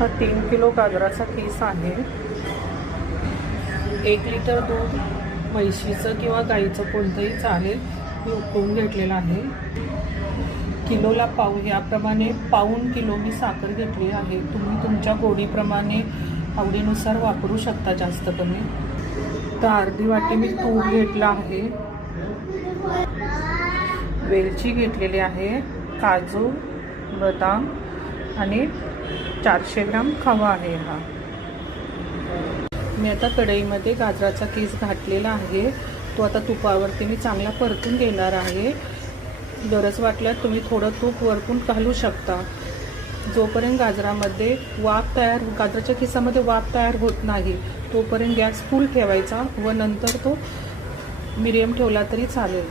हा 3 किलो गाजराचा किस आहे। 1 लिटर दूध म्हैशीचं किंवा गाईचं कोणतंही चालेल, मी उकळून घेतलेलं आहे। किलोला पाव याप्रमाणे पाऊण किलो मी साखर घेतली आहे। तुम्ही तुमच्या गोडीप्रमाणे आवडीनुसार वापरू शकता, जास्त कमी। तर अर्धी वाटी मी तूप घेतलं आहे, वेलची घेतलेली आहे, काजू, बदाम आणि 400 ग्राम खवा आहे। हा मी आता कढईमध्ये गाजराचा किस घातलेला आहे। तो आता तुपावरती मी चांगला परतून घेणार आहे। गरज वाटल्यास तुम्ही थोडं तूप वरतून घालू शकता। जोपर्यंत गाजरामध्ये गाजराच्या किसामध्ये वाफ तयार होत नाही तोपर्यंत गॅस फुल ठेवायचा व नंतर तो मीडियम ठेवला तरी चालेल।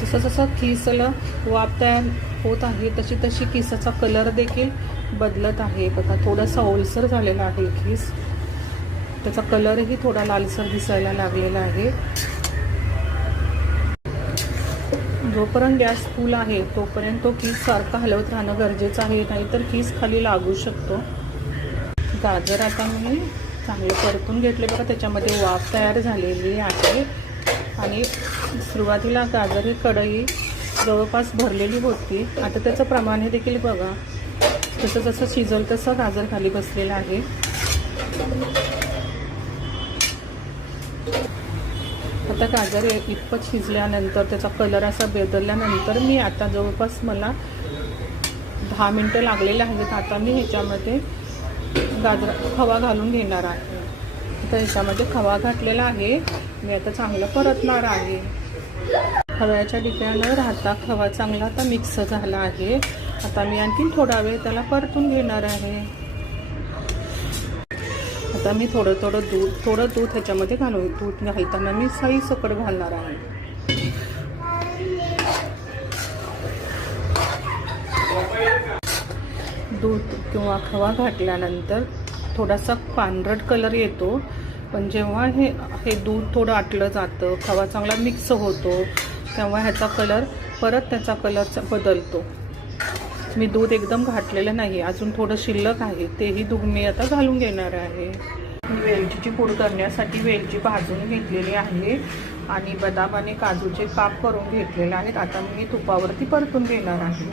जसं जसं किसला वाफ तयार होत आहे तशी तशी किसाचा कलर देखील बदलत आहे। बघा, थोडासा ओलसर झालेला आहे किस, त्याचा कलरही थोडा लालसर दिसायला लागलेला आहे। जोपर्यंत गॅस फुल आहे तोपर्यंत तो किस सारखा हलवत राहणं गरजेचं आहे, नाहीतर किस खाली लागू शकतो। गाजर आता मी चांगलं परतून घेतले बघा, त्याच्यामध्ये वाफ तयार झालेली आहे। आणि सुरुवातीला गाजर ही कढई जवळपास भरलेली होती, आता त्याचं प्रमाण देखील बघा, जसं जसं शिजल तसं गाजर खाली बसलेलं आहे। आता गाजर इतपत शिजल्यानंतर त्याचा कलर असा बदलल्यानंतर मी आता जवळपास मला 10 मिनटं लागलेले आहेत। आता मी ह्याच्यामध्ये खवा घालून घेणार आहे। तर ह्याच्यामध्ये खवा घातलेला आहे, मी आता चांगलं परतणार आहे। खव्याच्या डिब्यानं राहता खवा चांगला आता मिक्स झाला आहे। आता मी आणखीन थोडा वेळ त्याला परतून घेणार आहे। आता मी थोडं दूध ह्याच्यामध्ये दूध घालताना मी सही सकट घालणार आहे। दूध किंवा खवा घातल्यानंतर थोडासा पांढरट कलर येतो, पण जेव्हा हे दूध थोडं आटलं जातं, खवा चांगला मिक्स होतो, तेव्हा ह्याचा कलर त्याचा कलर बदलतो। मी दूध एकदम घातलेलं नाही, अजून थोडं शिल्लक आहे, तेही दूध मी आता घालून घेणार आहे। वेलचीची पूड करण्यासाठी वेलची भाजून घेतलेली आहे आणि बदाम आणि काजूचे काप करून घेतलेले आहेत। आता मी तुपावरती परतून घेणार आहे।